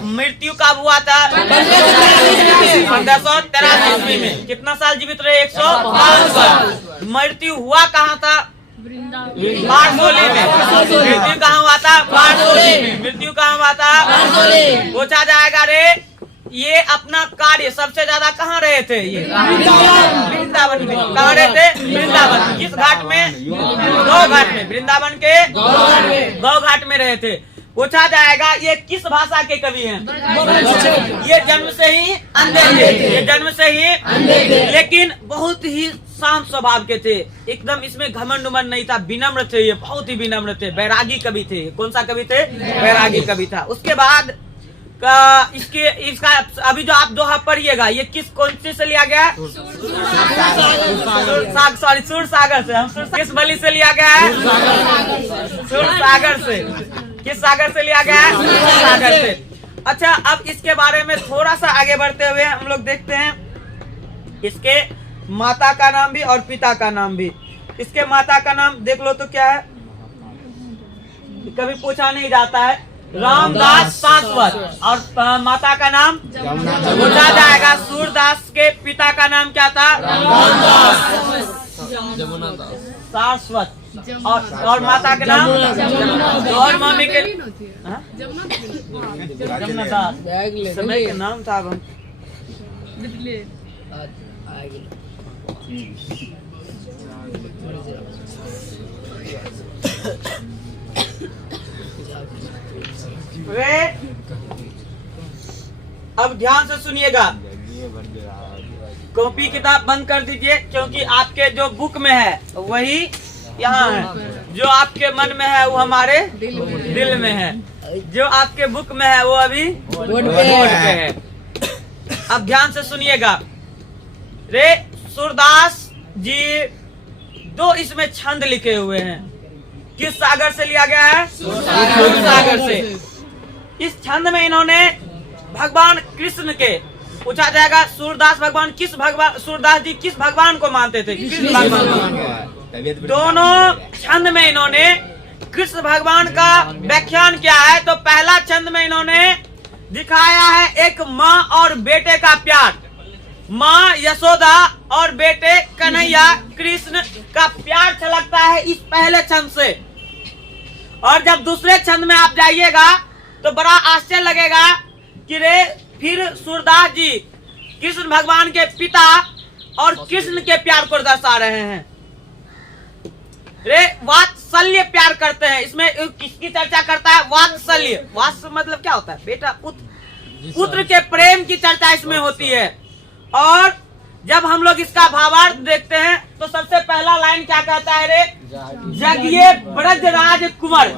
मृत्यु कब हुआ था? 1583 ईस्वी में। कितना साल जीवित रहे? 105 साल। मृत्यु हुआ कहाँ था? बारसोली में। मृत्यु कहाँ हुआ था? बारसोली में। मृत्यु कहाँ हुआ था? पूछा जाएगा रे ये अपना कार्य सबसे ज्यादा कहाँ रहे थे? ये वृंदावन में। कहाँ रहे थे? वृंदावन। किस घाट में? गौ घाट में। वृंदावन के गौ घाट में रहे थे। पूछा जाएगा ये किस भाषा के कवि हैं? ये जन्म से ही अंधे थे। ये जन्म से ही अंधे थे, लेकिन बहुत ही शांत स्वभाव के थे। एकदम इसमें घमंड उमंड नहीं था, विनम्र थे। ये बहुत ही विनम्र थे, बैरागी कवि थे। कौन सा कवि थे? बैरागी कवि था। उसके बाद इसका अभी जो आप दोहा पढ़िएगा ये कौन सी से लिया गया? सुर सागर से। हम किस बलि से लिया गया है? सुर सागर से। किस सागर से लिया गया है? सागर से। अच्छा, अब इसके बारे में थोड़ा सा आगे बढ़ते हुए हम लोग देखते हैं इसके माता का नाम भी और पिता का नाम भी। इसके माता का नाम देख लो तो क्या है, कभी पूछा नहीं जाता है, रामदास शाश्वत। और माता का नाम पूछा जाएगा सूरदास। के पिता का नाम क्या था? शाश्वत। और माता के नाम? और मम्मी के जमुनादास। समय के नाम था। अब अब ध्यान से सुनिएगा, कॉपी किताब बंद कर दीजिए, क्योंकि आपके जो बुक में है वही यहाँ है। जो आपके मन में है वो हमारे दिल में है। जो आपके बुक में है वो अभी बोर्ड पे है। अब ध्यान से सुनिएगा रे, सूरदास जी दो इसमें छंद लिखे हुए हैं। किस सागर से लिया गया है? सूर सागर से। इस छंद में इन्होंने भगवान कृष्ण के पूछा जाएगा, सूरदास जी किस भगवान को मानते थे? कृष्ण भगवान को। दोनों छंद में इन्होंने कृष्ण भगवान का व्याख्यान किया है। तो पहला छंद में इन्होंने दिखाया है एक माँ और बेटे का प्यार। माँ यशोदा और बेटे कन्हैया कृष्ण का प्यार छलकता है इस पहले छंद से। और जब दूसरे छंद में आप जाइएगा तो बड़ा आश्चर्य लगेगा कि रे फिर सूरदास जी कृष्ण भगवान के पिता और कृष्ण के प्यार को दर्शा रहे हैं। रे वात्सल्य प्यार करते हैं। इसमें किसकी चर्चा करता है? वात्सल्य। वात्सल्य मतलब क्या होता है? बेटा पुत्र के प्रेम की चर्चा इसमें होती है। और जब हम लोग इसका भावार्थ देखते हैं तो सबसे पहला लाइन क्या कहता है रे? जगिए ब्रजराज कुंवर,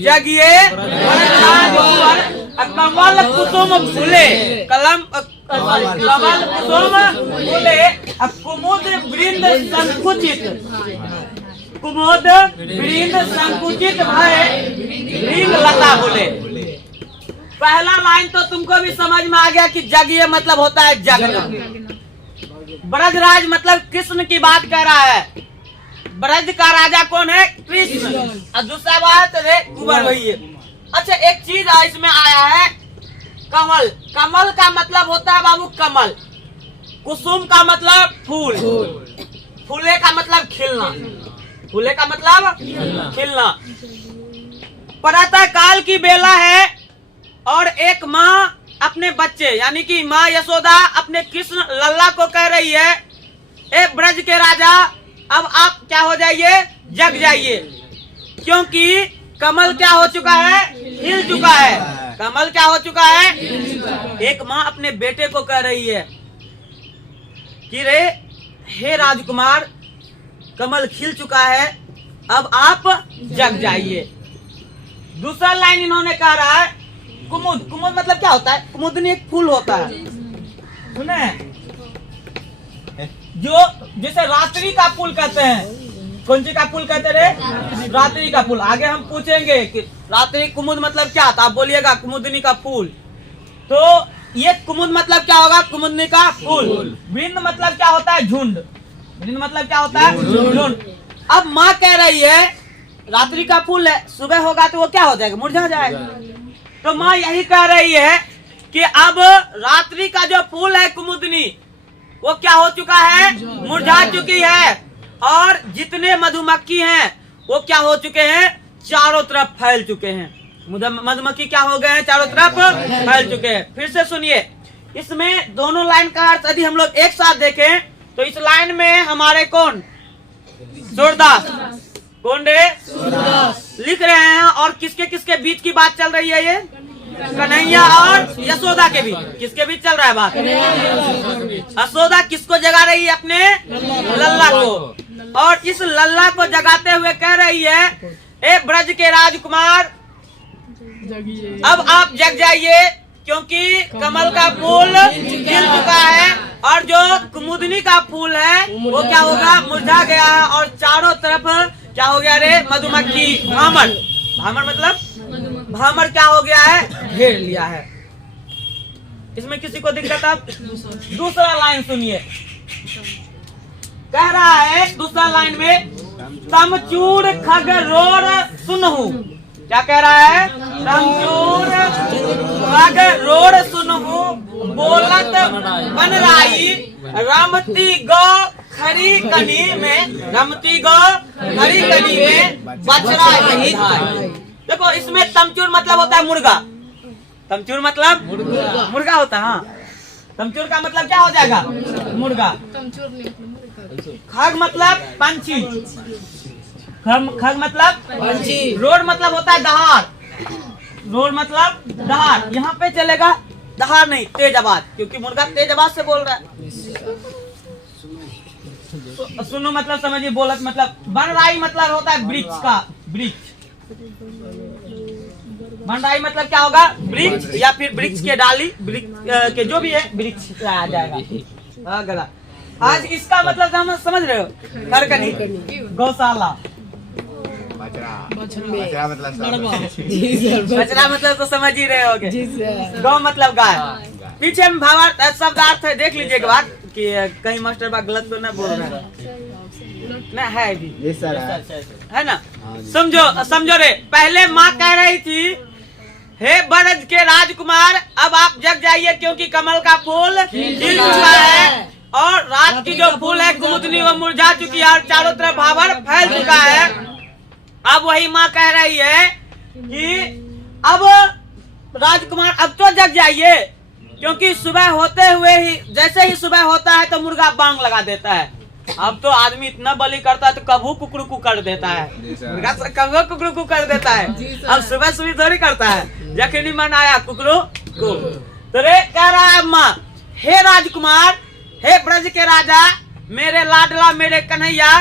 जगिए ब्रजराज कुंवर, कमल कुसुम फूले, कमल कुसुम फूले, कुमुद वृंद संकुचित, कुमुद वृंद संकुचित भय वृंद लता बोले। पहला लाइन तो तुमको भी समझ में आ गया कि जगिए मतलब होता है जगना। ब्रजराज मतलब कृष्ण की बात कह रहा है। ब्रज का राजा कौन है? कृष्ण। और दूसरा बात है कुंवर वही है। अच्छा, एक चीज इसमें आया है कमल। कमल का मतलब होता है बाबू कमल। कुसुम का मतलब फूल। फूले का मतलब खिलना। फूले का मतलब खिलना। प्रातः काल की बेला है और एक माँ अपने बच्चे यानी कि माँ यशोदा अपने कृष्ण लल्ला को कह रही है, ए ब्रज के राजा अब आप क्या हो जाइए? जग जाइए, क्योंकि कमल क्या हो चुका है? हिल चुका है। कमल क्या हो चुका है? एक माँ अपने बेटे को कह रही है कि रे हे राजकुमार, कमल खिल चुका है, अब आप जग जाइए। दूसरा लाइन इन्होंने कह रहा है कुमुद। कुमुद मतलब क्या होता है? कुमुदनी एक फूल होता है, सुने, जो जैसे रात्रि का फूल कहते हैं। कौन सी का फूल कहते रे? रात्रि का फूल। आगे हम पूछेंगे कि रात्रि कुमुद मतलब क्या था, आप बोलिएगा कुमुदनी का फूल। तो ये कुमुद मतलब क्या होगा? कुमुदनी का फूल। वृंद मतलब क्या होता है? झुंड। वृंद मतलब क्या होता है? झुंड। अब माँ कह रही है रात्रि का फूल है, सुबह होगा तो वो क्या हो जाएगा? मुरझा जाएगा। तो माँ यही कह रही है कि अब रात्रि का जो फूल है कुमुदनी वो क्या हो चुका है, मुरझा चुकी है, और जितने मधुमक्खी हैं वो क्या हो चुके हैं, चारों तरफ फैल चुके हैं। मधुमक्खी क्या हो गए हैं, चारों तरफ फैल चुके हैं। फिर से सुनिए, इसमें दोनों लाइन का अर्थ यदि हम लोग एक साथ देखें तो इस लाइन में हमारे कौन, सूरदास, कौन रे, लिख रहे हैं, और किसके किसके बीच की बात चल रही है, ये कन्हैया और यशोदा के बीच। किसके बीच चल रहा है बात, यशोदा किसको जगा रही है, अपने लल्ला को, और इस लल्ला को जगाते हुए कह रही है, ए ब्रज के राजकुमार अब आप जग जाइए, क्योंकि कमल का फूल खिल चुका है और जो कुमुदनी का फूल है वो क्या होगा, मुरझा गया है, और चारों तरफ क्या हो गया रे, मधुमक्खी, भामर, भामर मतलब भामर क्या हो गया है, घेर लिया है। इसमें किसी को दिक्कत? अब दूसरा लाइन सुनिए, कह रहा है दूसरा लाइन में, तमचूर खगरोर सुनहु, क्या कह रहा है, तमचूर खगरोर सुनहु, बोलत बनराई, रमती गौ खरी कनी में, रमती गौ खरी कनी में बछड़ा यही धाय। देखो इसमें तमचूर मतलब होता है मुर्गा, तमचूर मतलब मुर्गा होता है, हाँ, तमचूर का मतलब क्या हो जाएगा, मुर्गा। खग मतलब पंछी, खग मतलब पंछी, रोड मतलब होता है दहाड़, रोड मतलब दहाड़, यहाँ पे चलेगा दहाड़ नहीं, तेज आवाज, क्योंकि मुर्गा तेज आवाज से बोल रहा है। सुनो मतलब समझिए, बोलत मतलब, बनराई मतलब होता है वृक्ष का, वृक्ष, बनराई मतलब क्या होगा, वृक्ष, या फिर वृक्ष के डाली, वृक्ष के जो भी है वृक्ष आ जाएगा। गला आज इसका मतलब हम समझ रहे हो, खरकनी, गौशाला, बछड़ा मतलब तो समझ ही रहे होगे, गौ मतलब गाय। पीछे में भावार्थ शब्दार्थ है, देख लीजिए एक बार कि कहीं मास्टर बात गलत तो ना बोल रहे हैं, ना है भी है ना, समझो समझो रे। पहले माँ कह रही थी, हे ब्रज के राजकुमार अब आप जग जाइए, क्योंकि कमल का फूल खिल चुका है, और रात की जो फूल है कुमुदनी वो मुरझा चुकी है, और चारों तरफ भावर फैल चुका है। अब वही माँ कह रही है कि अब राजकुमार अब तो जग जाइए, क्योंकि सुबह होते हुए ही, जैसे ही सुबह होता है तो मुर्गा बांग लगा देता है। अब तो आदमी इतना बलि करता है तो कभू कुकड़ू कर देता है, मुर्गा कभू कुकड़ू कर देता है। अब सुबह सुबह थोड़ी करता है, जखनी मन आया कुकड़ू को। तो रे कह रहा है माँ, हे राजकुमार, हे ब्रज के राजा, मेरे लाडला, मेरे कन्हैया,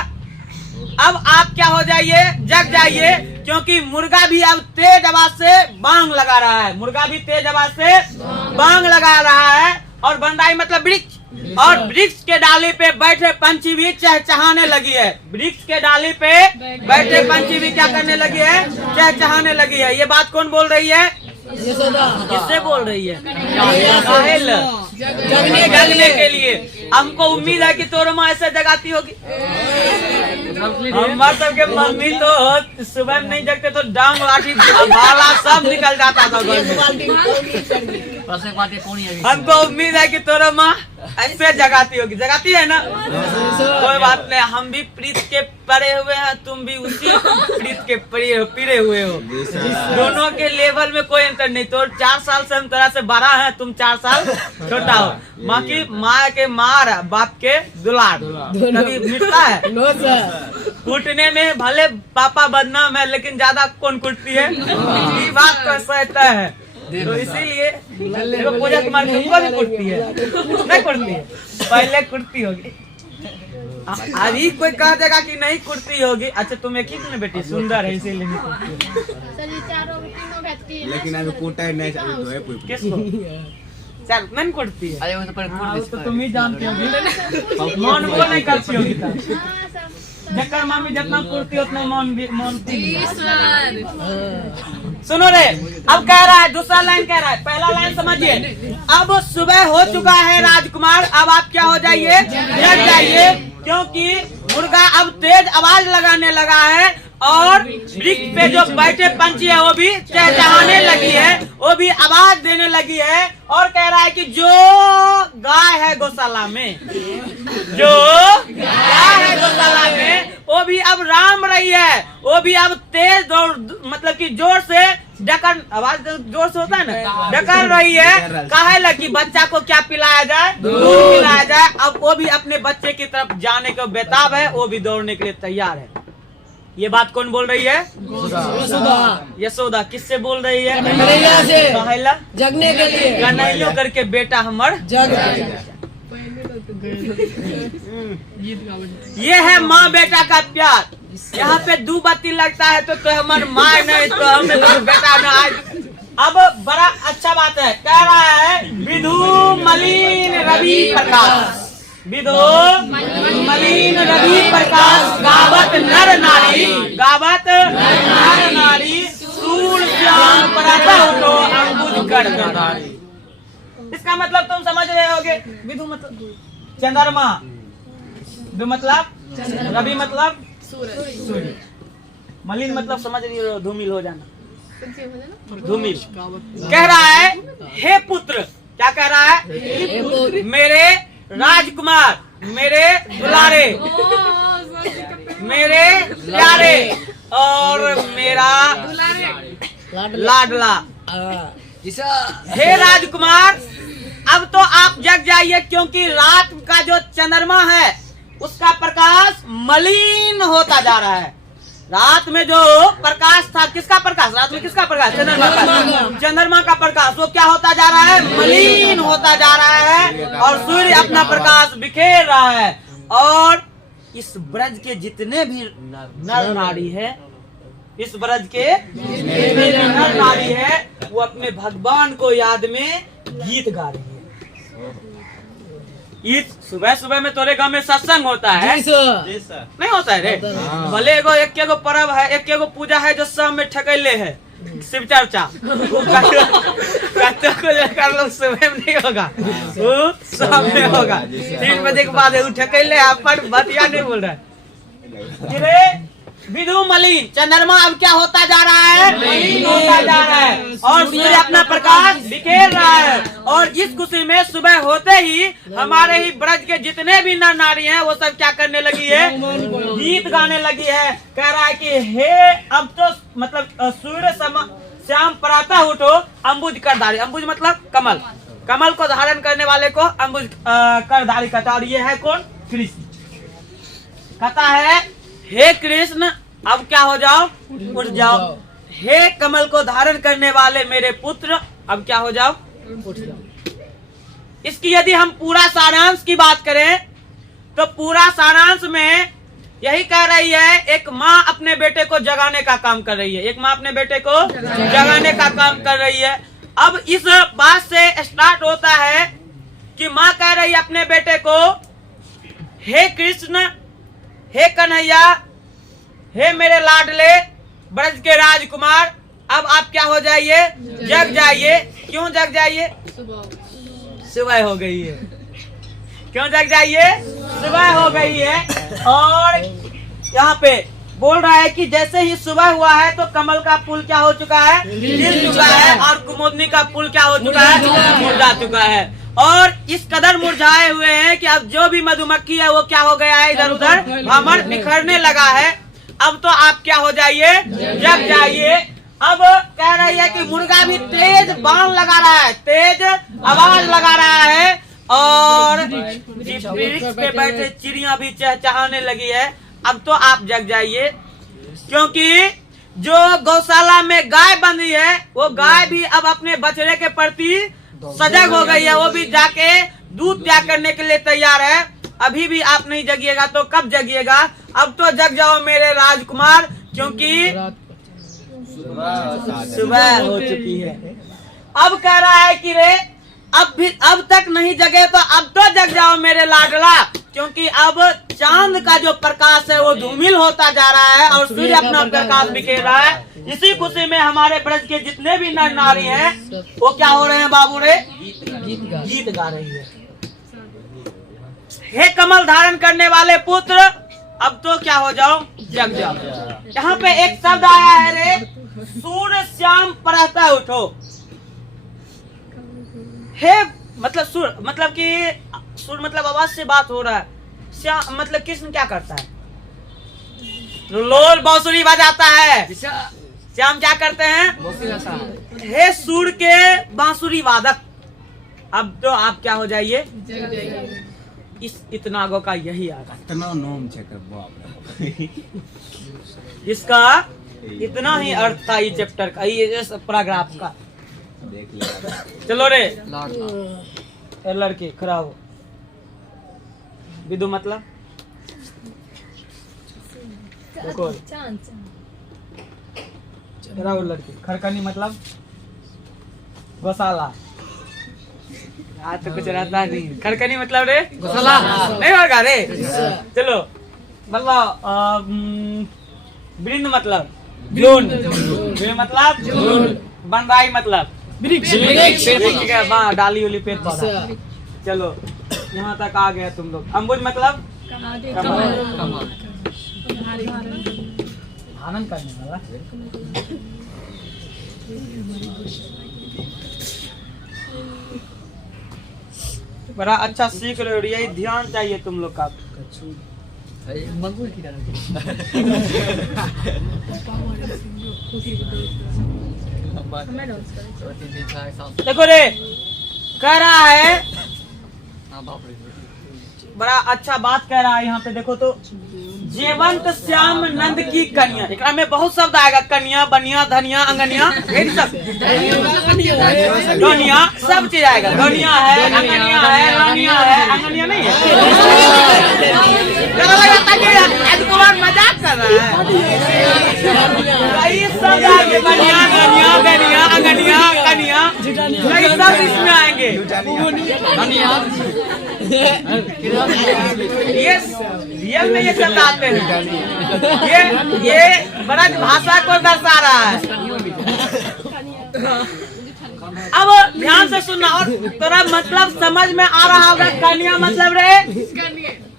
अब आप क्या हो जाइए, जग जाइए, क्योंकि मुर्गा भी अब तेज आवाज से बांग लगा रहा है, मुर्गा भी तेज आवाज से बांग लगा रहा है, और बनराई मतलब वृक्ष, और वृक्ष के डाली पे बैठे पंछी भी चहचहाने लगी है, वृक्ष के डाली पे बैठे पंछी भी क्या करने लगी है, चहचहाने लगी है। ये बात कौन बोल रही है, किससे बोल रही है, जगने के लिए। हमको उम्मीद है कि तोर माँ ऐसे जगाती होगी। हमारे सबके मम्मी तो सुबह नहीं जगते तो डांग लाठी भाला सब निकल जाता था घर में। हमको उम्मीद है कि तोरा माँ ऐसे जगाती होगी, जगाती है ना, कोई बात नहीं। हम भी प्रीत के पड़े हुए हैं, तुम भी उसी प्रीत के पिरे हुए हो, दोनों के लेवल में कोई अंतर नहीं। तो 4 साल से हम तरह से बड़ा है, तुम 4 साल छोटा हो। माँ की माँ के मार, बाप के दुलार कभी मिटता है? कूटने में भले पापा बदनाम है, लेकिन ज्यादा कौन कुटती है, ये बात तो सहता है। तो इसीलिए पूजा कुमार तुमको भी कुटती है, नहीं कुटती है, पहले कुटती होगी, अभी कोई कह देगा कि नहीं कुटती होगी। अच्छा तुम एक ही बेटी सुंदर है इसीलिए नहीं कुटती है, लेकिन अभी कुटा नहीं किसको चल नहीं कुटती है। अरे वो तो तुम ही जानती होगी, मन को नहीं करती होगी, जक्कर मामी जितना कुटती उतना मानती। सुनो रे, अब कह रहा है दूसरा लाइन कह रहा है, पहला लाइन समझिए। अब सुबह हो चुका है राजकुमार, अब आप क्या हो जाइए, जग जाइए, क्योंकि मुर्गा अब तेज आवाज लगाने लगा है और वृक्ष पे जो बैठे पंछी है वो भी चहचहाने लगी है, वो भी आवाज देने लगी है और कह रहा है कि जो गाय है गौशाला में, जो गाय है गौशाला में वो भी अब राम रही है, वो भी अब तेज दौड़ मतलब कि जोर से डकर, आवाज जोर से होता है ना, डकर रही है। काहे लगी बच्चा को क्या पिलाया जाए, दूध पिलाया जाए। अब वो भी अपने बच्चे की तरफ जाने को बेताब है, वो भी दौड़ने के लिए तैयार है। ये बात कौन बोल रही है? यशोदा। किससे बोल रही है? कन्हैया जगने के लिए, कन्हैया करके बेटा हमर जग। ये है माँ बेटा का प्यार। यहाँ पे दो बत्ती लगता है तो हमारे माँ नहीं तो हमें तो बेटा न। आज अब बड़ा अच्छा बात है, कह रहा है विधु मलिन रवि प्रकाश, विधु मलिन रवि प्रकाश गावत नर नारी, गावत नर नारी सूर श्याम पराता उठो अंबुज गढ़धारी। इसका मतलब तुम समझ रहे होगे। विधु मतलब चंद्रमा, विधु मतलब रवि मतलब सूर्य, मलिन मतलब समझ रही हो, धूमिल हो जाना, धूमिल। कह रहा है हे पुत्र, क्या कह रहा है? मेरे राजकुमार, मेरे दुलारे, मेरे प्यारे और मेरा लाडला, हे राजकुमार अब तो आप जग जाइए, क्योंकि रात का जो चंद्रमा है उसका प्रकाश मलिन होता जा रहा है। रात में जो प्रकाश था, किसका प्रकाश? रात में किसका प्रकाश? चंद्रमा का। चंद्रमा का प्रकाश वो क्या होता जा रहा है? मलिन होता जा रहा है और सूर्य अपना प्रकाश बिखेर रहा है। और इस ब्रज के जितने भी नर नारी है, इस ब्रज के जितने भी नर नारी है, वो अपने भगवान को याद में गीत गा रही है। इस सुबह सुबह में तोरे गांव में सत्संग होता है? नहीं होता है रे। भले एगो एक एगो पर्व है, एक एगो पूजा है जो सब में ठकैले है, शिव चर्चा। कर लो, सुबह में नहीं होगा, वो सब में होगा। 3 बजे के बाद ठकैले अपन बतिया नहीं बोल रहा है। विधु मलिन चंद्रमा अब क्या होता जा रहा है? मलिन होता जा रहा है और सूर्य अपना प्रकाश बिखेर रहा है। और इस खुशी में सुबह होते ही हमारे ही ब्रज के जितने भी नर नारी हैं वो सब क्या करने लगी है? गीत गाने लगी है। कह रहा है कि हे अब तो मतलब सूर्य श्याम पराता उठो अंबुज करधारी। अंबुज मतलब कमल, कमल को धारण करने वाले को अंबुज करधारी कहता है। और ये है कौन? कृष्ण। कहता है हे कृष्ण अब क्या हो जाओ? उठ जाओ। हे कमल को धारण करने वाले मेरे पुत्र अब क्या हो जाओ? उठ जाओ। इसकी यदि हम पूरा सारांश की बात करें तो पूरा सारांश में यही कह रही है, एक माँ अपने बेटे को जगाने का काम कर रही है, एक माँ अपने बेटे को जगाने का काम कर रही है। अब इस बात से स्टार्ट होता है कि माँ कह रही है अपने बेटे को, हे कृष्ण, हे कन्हैया, हे मेरे लाडले ब्रज के राजकुमार, अब आप क्या हो जाइए? जग जाइए। क्यों जग जाइए? सुबह हो गई है। क्यों जग जाइए? सुबह हो गई है। और यहाँ पे बोल रहा है कि जैसे ही सुबह हुआ है तो कमल का फूल क्या हो चुका है? खिल चुका है। और कुमुदनी का फूल क्या हो चुका है? मुरझा चुका है। और इस कदर मुरझाए हुए हैं कि अब जो भी मधुमक्खी है वो क्या हो गया है? इधर उधर भ्रमण बिखरने लगा है। अब तो आप क्या हो जाइए? जग जाइए। अब कह रही है कि मुर्गा भी तेज बाण लगा रहा है, तेज आवाज लगा रहा है और वृक्ष पे बैठे चिड़िया भी चहचहाने लगी है। अब तो आप जग जाइए, क्योंकि जो गौशाला में गाय बंधी है वो गाय भी अब अपने बछड़े के प्रति सजग हो गई है। वो भी जाके दूध त्याग करने के लिए तैयार है। अभी भी आप नहीं जगिएगा तो कब जगिएगा? अब तो जग जाओ मेरे राजकुमार, क्योंकि सुबह हो चुकी है। अब कह रहा है कि रे अब तक नहीं जगे तो अब तो जग जाओ मेरे लाडला, क्योंकि अब चांद का जो प्रकाश है वो धूमिल होता जा रहा है और सूर्य अपना प्रकाश बिखेर रहा है। इसी खुशी में हमारे ब्रज के जितने भी नर नारी हैं वो क्या हो रहे हैं बाबू रे? गीत गा रही है। हे कमल धारण करने वाले पुत्र अब तो क्या हो जाओ, जग जाओ। यहाँ पे एक शब्द आया है रे, सूर्य श्याम प्रातः उठो। हे मतलब सूर्य मतलब कि सूर्य मतलब आवाज से बात हो रहा है, श्याम मतलब कृष्ण क्या करता है, लोल बांसुरी बजाता है, श्याम क्या करते हैं, हे सूर्य के बांसुरी वादक। अब तो आप क्या हो जाइए, इस इतना गो का यही आगा, इसका इतना ही अर्थ था ये चैप्टर का, ये पैराग्राफ का। चलो रे लड़के खड़ा हो, विदु मतलब देखो खड़ा हो लड़के, खड़कनी मतलब गौशाला, आज तो कुछ रहता नहीं। खड़कनी मतलब रे गौशाला नहीं होगा रे। चलो मतलब वृंद मतलब जून, मतलब बनराई मतलब डाली उली पेड़ पौधा। चलो यहाँ तक आ गया तुम लोग। अम्बुज मतलब आनंद करने वाला। बड़ा अच्छा सीख रहे हो, यही ध्यान चाहिए तुम लोग का। देखो रे कह रहा है, बड़ा अच्छा बात कह रहा है यहाँ पे। देखो तो जेवंत श्याम नंद की कन्या, एकरा में बहुत शब्द आएगा, कन्या, बनिया, धनिया, अंगनिया, यही सब धनिया सब चीज आएगा। धनिया है, अंगनिया है, रानिया है, अंगनिया नहीं है। मजाक कर रहा है, सब आएंगे, बनिया, धनिया, गनिया, अंगनिया, कनिया, सब इसमें आएंगे। ये रियल में ये शब्द आते हैं, ये बड़ा भाषा को दर्शा रहा है। अब ध्यान से सुनना और तोरा मतलब समझ में आ रहा होगा। कन्या मतलब रे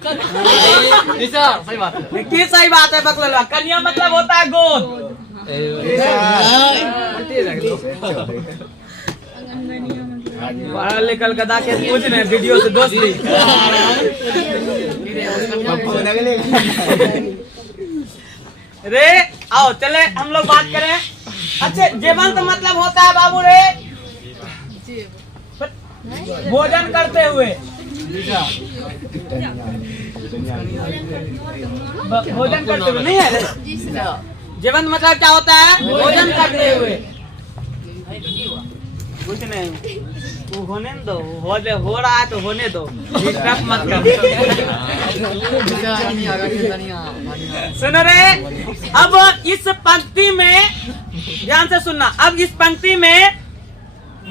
सही बात है, की सही बात है बकलवा। कन्या मतलब होता है गोद। पढ़ा लिखल गधा के पूछ रहे वीडियो से दोस्ती। रे आओ चले हम लोग बात करें। अच्छा जेवंत मतलब होता है बाबू रे भोजन करते हुए, भोजन करते हुए नहीं है। जेवंत मतलब क्या होता है, भोजन करते हुए। कुछ नहीं, होने दो, हो रहा है तो होने दो, डिस्टर्ब मत कर। सुनो रे, अब इस पंक्ति में ध्यान से सुनना। अब इस पंक्ति में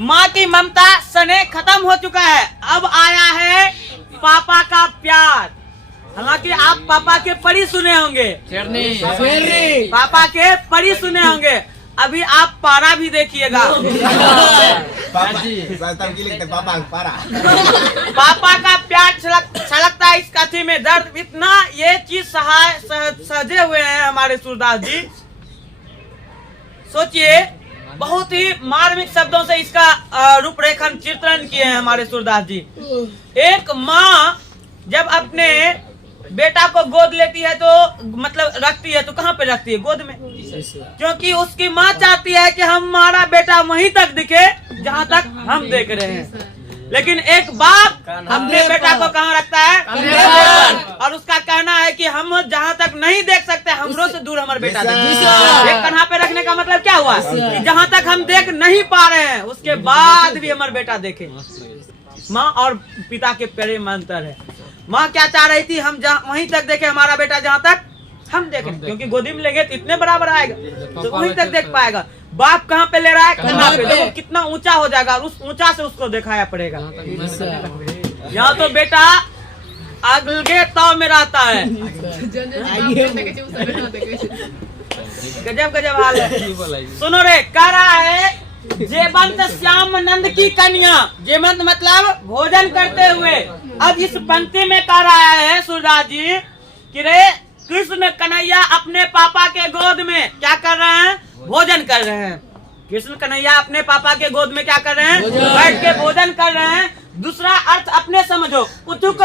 माँ की ममता स्नेह खत्म हो चुका है, अब आया है पापा का प्यार। हालांकि आप पापा के परी सुने होंगे, पापा के परी सुने होंगे, अभी आप पारा भी देखिएगा। पापा का प्यार छलकता है इस कथी में, दर्द इतना, ये चीज सजे हुए हैं हमारे सूरदास जी। सोचिए, बहुत ही मार्मिक शब्दों से इसका रूपरेखन चित्रण किए हैं हमारे सूरदास जी। एक माँ जब अपने बेटा को गोद लेती है तो मतलब रखती है तो कहाँ पे रखती है, गोद में, क्योंकि उसकी माँ चाहती है कि हमारा बेटा वहीं तक दिखे जहाँ तक हम देख रहे हैं। लेकिन एक बाप अपने बेटा को कहाँ रखता है, और उसका कहना है कि हम जहाँ तक नहीं देख सकते हमरों से दूर हमारा बेटा देखे। एक कन्हा पे रखने का मतलब क्या हुआ कि जहाँ तक हम देख नहीं पा रहे हैं उसके बाद भी हमारा बेटा देखे। माँ और पिता के प्यारे में अंतर है। माँ क्या चाह रही थी, हम जहाँ वहीं तक देखे हमारा बेटा जहाँ तक हम देखें, क्योंकि गोदी में लेंगे तो इतने बराबर आएगा तो वहीं तक देख पाएगा। बाप कहाँ पे ले रहा है, कन्हा पे। देखो कितना ऊंचा हो जाएगा, उस ऊंचा से उसको दिखाया पड़ेगा। यहाँ तो बेटा आगे ताव में रहता है। गजब गजब हाल है। सुनो रे, कह रहा है जेवंत श्याम नंद की कन्या। जेवंत मतलब भोजन करते हुए। अब इस पंक्ति में कह रहा है सूरदास जी कि रे कृष्ण कन्हैया अपने पापा के गोद में क्या कर रहे हैं? भोजन कर रहे हैं। कृष्ण कन्हैया अपने पापा के गोद में क्या कर रहे हैं? बैठ के भोजन कर रहे हैं। दूसरा अर्थ अपने समझो, कुछुक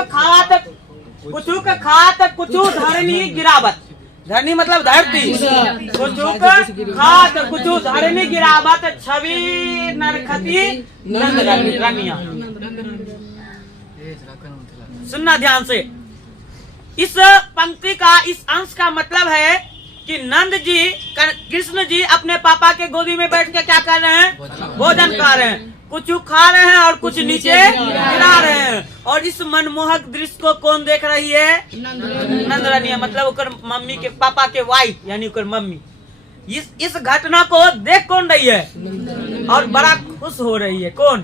खात कुछु धरनी गिरावत। धरनी मतलब धरती। कुछुक खात कुछु धरनी गिरावत, छवि नरखती नंद रनिया। सुनना ध्यान से, इस पंक्ति का, इस अंश का मतलब है कि नंद जी, कृष्ण जी अपने पापा के गोदी में बैठ के क्या कर रहे हैं? भोजन कर रहे हैं। कुछ खा रहे हैं और कुछ नीचे गिरा रहे हैं। और इस मनमोहक दृश्य को कौन देख रही है? नंद रानिया, मतलब उकर मम्मी के, पापा के वाइफ यानी उकर मम्मी। इस घटना को देख कौन रही है और बड़ा खुश हो रही है? कौन?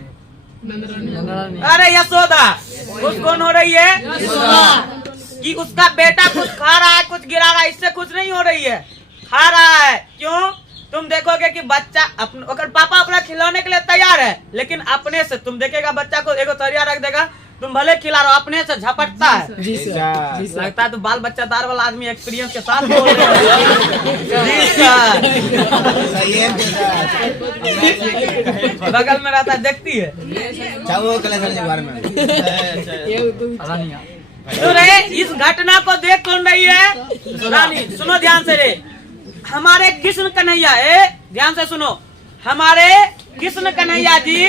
अरे यशोदा। खुश कौन हो रही है? कि उसका बेटा कुछ खा रहा है, कुछ गिरा रहा है, इससे कुछ नहीं हो रही है, खा रहा है। क्यों? तुम देखोगे कि बच्चा अपने पापा अपना खिलाने के लिए तैयार है, लेकिन अपने से तुम देखेगा बच्चा को एगो तरिया रख देगा, तुम भले खिला रहे हो, अपने से झपटता है। जी सर। लगता है तो बाल बच्चादार वाला आदमी एक्सपीरियंस के साथ बोल रहे हैं। बगल में रहता है, देखती है। तो रे इस घटना को देख कौन रही है? रानी। सुनो ध्यान से रे, हमारे कृष्ण कन्हैया, ध्यान से सुनो, हमारे कृष्ण कन्हैया जी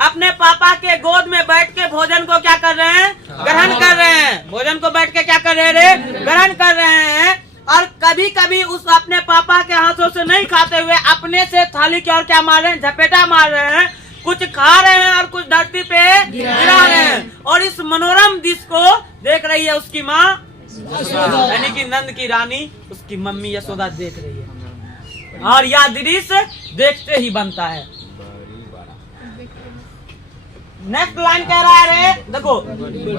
अपने पापा के गोद में बैठ के भोजन को क्या कर रहे हैं? ग्रहण कर रहे हैं। भोजन को बैठ के क्या कर रहे हैं रे? ग्रहण कर रहे हैं। और कभी कभी उस अपने पापा के हाथों से नहीं खाते हुए अपने से थाली की ओर क्या मार रहे हैं? झपेटा मार रहे हैं। कुछ खा रहे हैं और कुछ धरती पे गिरा रहे हैं। और इस मनोरम दृश्य को देख रही है उसकी माँ यानी कि नंद की रानी, उसकी मम्मी यशोदा देख रही है। और यह दृश्य देखते ही बनता है। नेक्स्ट लाइन कह रहा है रे, देखो,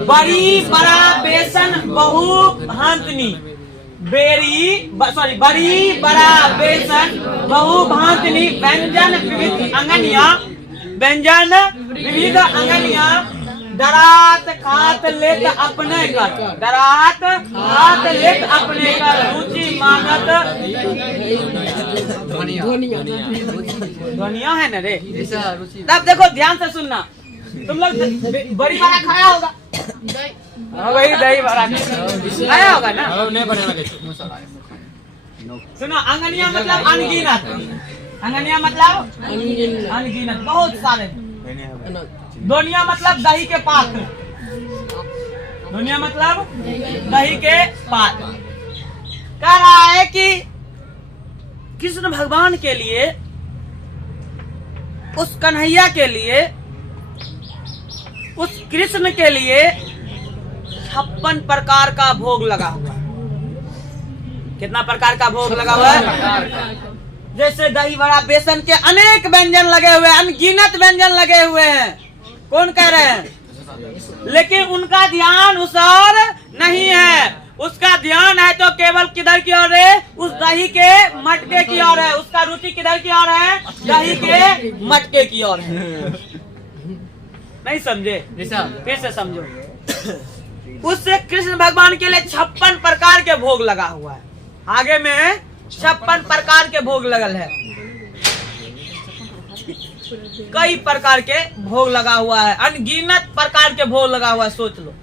बड़ी बड़ा बेसन बहु भांतनी, बड़ी बड़ा बेसन बहु भांतनी, व्यंजन विविध अंगनिया, डरात खात लेत अपने कर, डरात खात लेत अपने कर, रुचि मांगत ध्वनिया है न रे। तब देखो ध्यान से सुनना, तुम लोग बड़ी बड़ा खाया होगा, वही दही बड़ा खाया होगा ना? सुनो, अंगनिया मतलब अनगिनत, अंगनिया मतलब अनगिनत, बहुत सारे। दुनिया मतलब दही के पात्र, दुनिया मतलब दही के पात्र। कह रहा है कि कृष्ण भगवान के लिए, उस कन्हैया के लिए, उस कृष्ण के लिए 56 प्रकार का भोग लगा हुआ है। कितना प्रकार का भोग लगा हुआ है? जैसे दही बड़ा, बेसन के अनेक व्यंजन लगे हुए हैं, अनगिनत व्यंजन लगे हुए हैं। कौन कह रहे हैं? लेकिन उनका ध्यान उस और नहीं है। उसका ध्यान है तो केवल किधर की ओर है? उस दही के मटके की ओर है। उसका रुचि किधर की ओर है? दही के मटके की ओर है। नहीं समझे? फिर से समझो। उस कृष्ण भगवान के लिए 56 प्रकार के भोग लगा हुआ है। आगे में 56 प्रकार के भोग लगल है, कई प्रकार के भोग लगा हुआ है, अनगिनत प्रकार के भोग लगा हुआ है, सोच लो।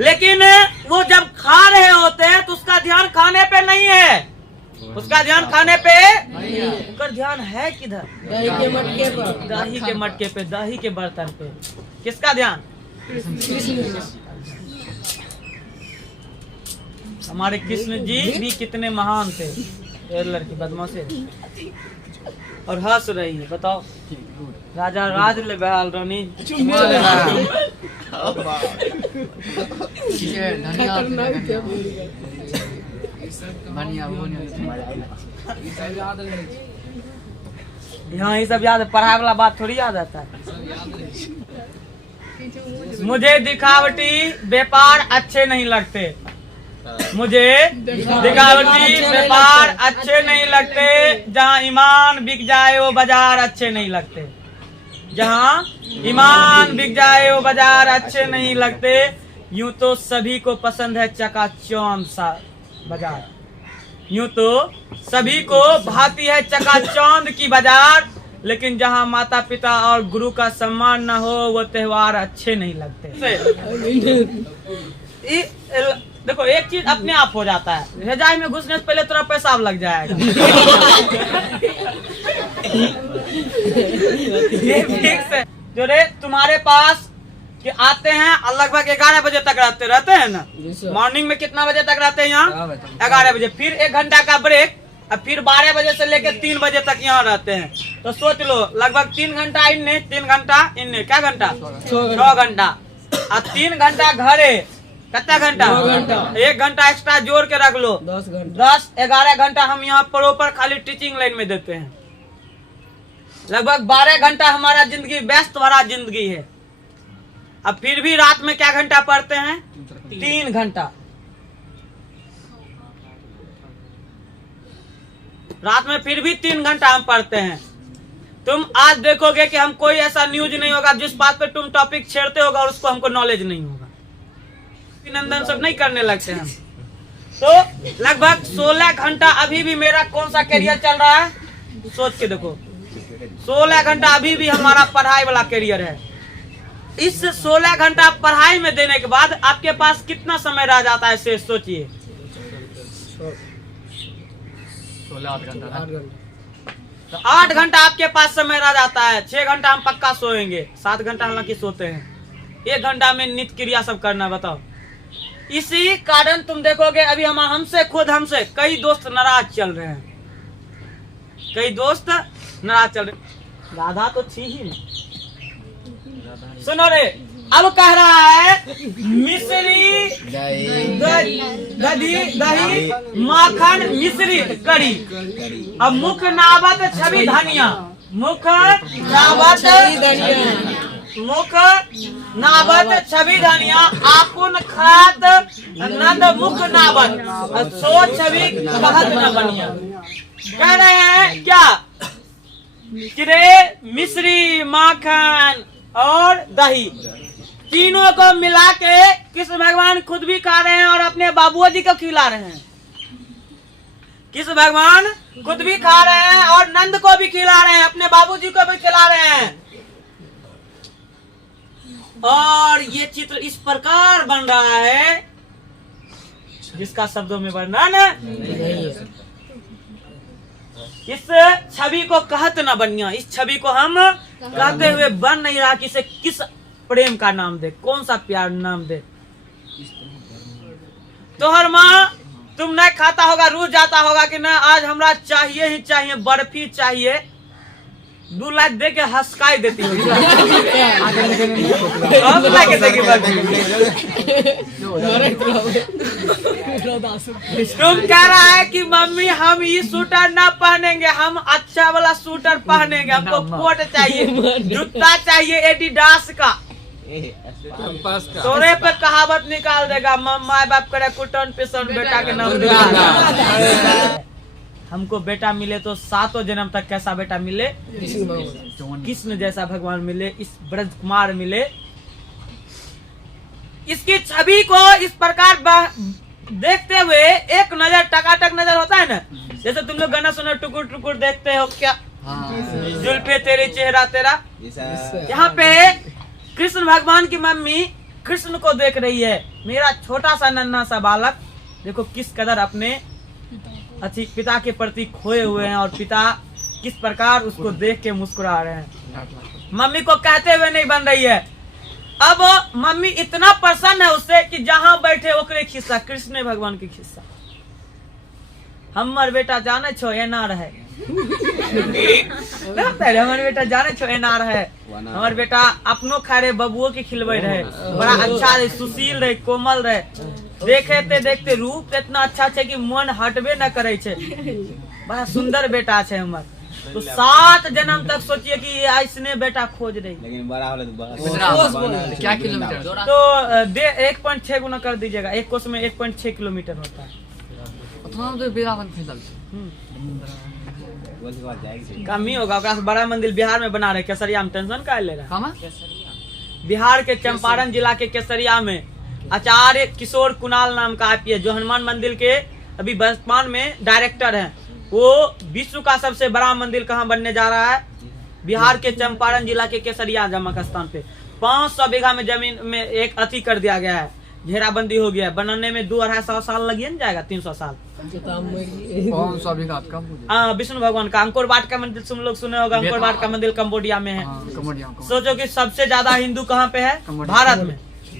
लेकिन वो जब खा रहे होते हैं तो उसका ध्यान खाने पे नहीं है, उसका ध्यान खाने पे, उसका ध्यान है किधर? दही के मटके पर, दही के मटके पे, दही के बर्तन पे। किसका ध्यान? हमारे कृष्ण जी भी कितने महान थे। ये लड़की बदमाशी और हंस रही है, बताओ। राजा राज ले बहाल रानी यहाँ ये सब याद है, पढ़ाई वाला बात थोड़ी याद आता है। मुझे दिखावटी व्यापार अच्छे नहीं लगते, मुझे दिखावटी व्यापार अच्छे नहीं लगते। जहाँ ईमान बिक जाए वो बाजार अच्छे नहीं लगते, जहाँ ईमान बिक जाए वो बाजार अच्छे नहीं लगते। यूं तो सभी को पसंद है चकाचौंध सा बाजार, यूं तो सभी को भाती है चकाचौंध की बाजार, लेकिन जहां माता पिता और गुरु का सम्मान न हो वो त्योहार अच्छे नहीं लगते। देखो एक चीज अपने आप हो जाता है, रजाई में घुसने से पहले तेरा पेशाब लग जाएगा। ये फिक्स है। जो रे तुम्हारे पास कि आते हैं और लगभग 11 बजे तक रहते हैं ना। मॉर्निंग में कितना बजे तक रहते हैं यहाँ? 11 बजे। फिर 1 घंटा का ब्रेक और फिर 12 बजे से लेकर 3 बजे तक यहाँ रहते हैं। तो सोच लो लगभग 3 घंटा इनने, 3 घंटा इनने, क्या घंटा? 6 घंटा। और 3 घंटा घरे, कितना घंटा? 1 घंटा एक्स्ट्रा जोड़ के रख लो, 10-11 घंटा हम यहाँ प्रॉपर खाली टीचिंग लाइन में देते हैं। लगभग 12 घंटा हमारा जिंदगी व्यस्त भरा जिंदगी है। अब फिर भी रात में क्या घंटा पढ़ते हैं? 3 घंटा। रात में फिर भी 3 घंटा हम पढ़ते हैं। तुम आज देखोगे कि हम कोई ऐसा न्यूज नहीं होगा जिस बात पे तुम टॉपिक छेड़ते होगा और उसको हमको नॉलेज नहीं होगा। अभिनंदन सब नहीं करने लगते हैं। तो लगभग 16 घंटा अभी भी मेरा कौन सा करियर चल रहा है सोच के देखो। 16 घंटा अभी भी हमारा पढ़ाई वाला करियर है। इस 16 घंटा पढ़ाई में देने के बाद आपके पास कितना समय रह जाता है से सोचिए। 8 घंटा। तो 8 घंटा आपके पास समय रह जाता है। 6 घंटा हम पक्का सोएंगे, 7 घंटा हालांकि सोते हैं। 1 घंटा में नित्य क्रिया सब करना। बताओ इसी कारण तुम देखोगे अभी हमसे कई दोस्त नाराज चल रहे हैं। कई दोस्त नाराज चल रहे। राधा तो थी ही नहीं। सुनो रे, अब कह रहा है मिश्री दही माखन मिश्रित कड़ी। अब मुख नावत छवि धनिया, मुख नावत छवि धनिया, आपुन खात नंद मुख नावत, सो छवि कहत न बनिया। कह रहे हैं क्या कि रे मिश्री माखन और दही तीनों को मिला के कृष्ण भगवान खुद भी खा रहे हैं और अपने बाबूजी को खिला रहे हैं। कृष्ण भगवान खुद भी खा रहे हैं और नंद को भी खिला रहे हैं, अपने बाबूजी को भी खिला रहे हैं। और ये चित्र इस प्रकार बन रहा है जिसका शब्दों में वर्णन नहीं। इस छवि को कहत न बनिया, इस छवि को हम कहते हुए बन नहीं रहा कि इसे किस प्रेम का नाम दे, कौन सा प्यार नाम दे। तो हर माँ तुम नहीं खाता होगा, रूठ जाता होगा कि ना आज हमरा चाहिए ही चाहिए, बर्फी चाहिए, 2 लाख दे के हंसकाई देती होगी। तुम कह रहा है कि मम्मी हम ये सूटर ना पहनेंगे, हम अच्छा वाला सूटर पहनेंगे, हमको कोट चाहिए, जूता चाहिए एडिडास का। तोरे पे कहावत निकाल देगा, माँ बाप करे कुटन पिसन बेटा के नाम दिला। हमको बेटा मिले तो 7 जन्म तक कैसा बेटा मिले? कृष्ण जैसा भगवान मिले, इस ब्रज कुमार मिले। इसकी छवि को इस प्रकार देखते हुए एक नजर टकाटक नजर होता है ना, जैसे तुम लोग गाना सुनो टुकुर टुकुर देखते हो क्या, जुल्फे तेरे चेहरा तेरा। यहाँ पे कृष्ण भगवान की मम्मी कृष्ण को देख रही है। मेरा छोटा सा नन्हा सा बालक देखो किस कदर अपने पिता के प्रति खोए हुए हैं और पिता किस प्रकार उसको देख के मुस्कुरा रहे हैं। मम्मी को कहते हुए नहीं बन रही है। अब मम्मी इतना प्रसन्न है उससे कि जहां बैठे ओकरे खिस्सा, कृष्ण भगवान की खिस्सा। हमर बेटा जाने छो एनार है, हमारे बेटा जाने छो एनार है। हमारे बेटा अपनो खाए रहे, बबुओ के खिलवे रहे, बड़ा अच्छा रहे, सुशील रहे, कोमल रहे। देखते देखते रूप इतना अच्छा है कि मन हटबे न करे छे। बड़ा सुंदर बेटा है हमर। तो 7 जन्म तक सोचिए कि ऐसने बेटा खोज रही। लेकिन बड़ा क्या किलोमीटर तो 1.6 गुना कर दीजिएगा, 1 कोस में 1.6 किलोमीटर होता है। कम ही होगा, बड़ा मंदिर बिहार में बना रहे, केसरिया में। टेंशन का ले रहा है? बिहार के चंपारण जिला के केसरिया में आचार्य किशोर कुणाल नाम का IPS, जो हनुमान मंदिर के अभी वर्तमान में डायरेक्टर हैं। वो विश्व का सबसे बड़ा मंदिर कहाँ बनने जा रहा है? बिहार के चंपारण जिला के केसरिया जमक स्थान पे 500 बीघा में जमीन में एक अति कर दिया गया है, घेराबंदी हो गया है। बनाने में 2-2.5 साल लगिए न जाएगा, 300 साल। विष्णु भगवान का अंकोर वाट का मंदिर तुम लोग सुने होगा, अंकोर वाट का मंदिर कंबोडिया में है। सोचो कि सबसे ज्यादा हिंदू कहाँ पे है? भारत में।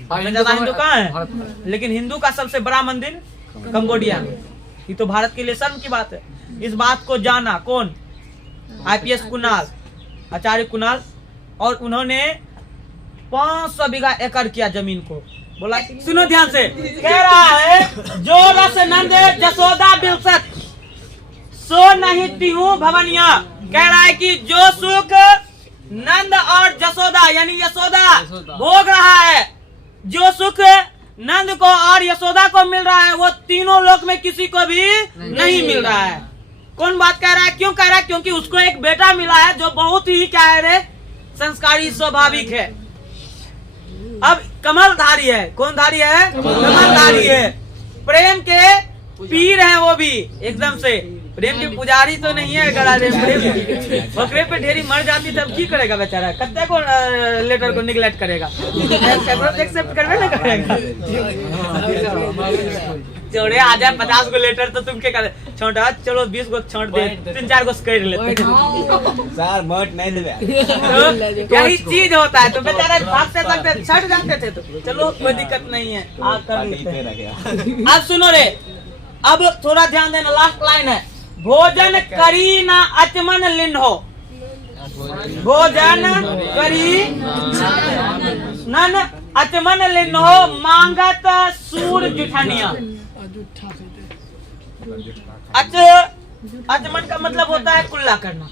सबसे ज्यादा हिंदू कहाँ है? लेकिन हिंदू का सबसे बड़ा मंदिर कंबोडिया में। ये तो भारत के लिए शर्म की बात है। इस बात को जाना कौन? IPS कुणाल, आचार्य कुणाल, और उन्होंने 500 बीघा एकड़ किया जमीन को। बोला, सुनो ध्यान से, कह रहा है जो रस नंद जसोदा बिलसत सो नहीं तिहु भवनिया। कह रहा है कि जो सुख नंद और जसोदा यानी यशोदा भोग रहा है, जो सुख नंद को और यशोदा को मिल रहा है, वो तीनों लोक में किसी को भी नहीं मिल रहा है। कौन बात कह रहा है? क्यों कह रहा है? क्योंकि उसको एक बेटा मिला है जो बहुत ही क्या है रे, संस्कारी स्वाभाविक है। अब कमलधारी है। कौन धारी है? कमलधारी है। प्रेम के पीर हैं वो भी एकदम से। प्रेम के पुजारी तो नहीं है गड़ा रे। बकरे पे ढेरी मर जाती तब की करेगा बेचारा? कत्ते को लेटर को निगलेक्ट करेगा? एक्सेप्ट करवे ना करेगा। छोड़े आ जाए 50 को लेटर तो तुम क्या करे? छोटा चलो 20 को छोड़ दे, 3-4 को कर लेते सर मोट नहीं दे। तो यही चीज होता है। तो बेचारा भागते भागते छट जाते थे। तो चलो कोई दिक्कत नहीं है, आप कर लेते हैं। अब सुनो रे, अब थोड़ा ध्यान देना, लास्ट लाइन है। भोजन करी ना अचमन लिन्हो, भोजन करी नन अचमन लिन्हो मांगत सूर जुठनिया। अचमन का मतलब होता है कुल्ला करना।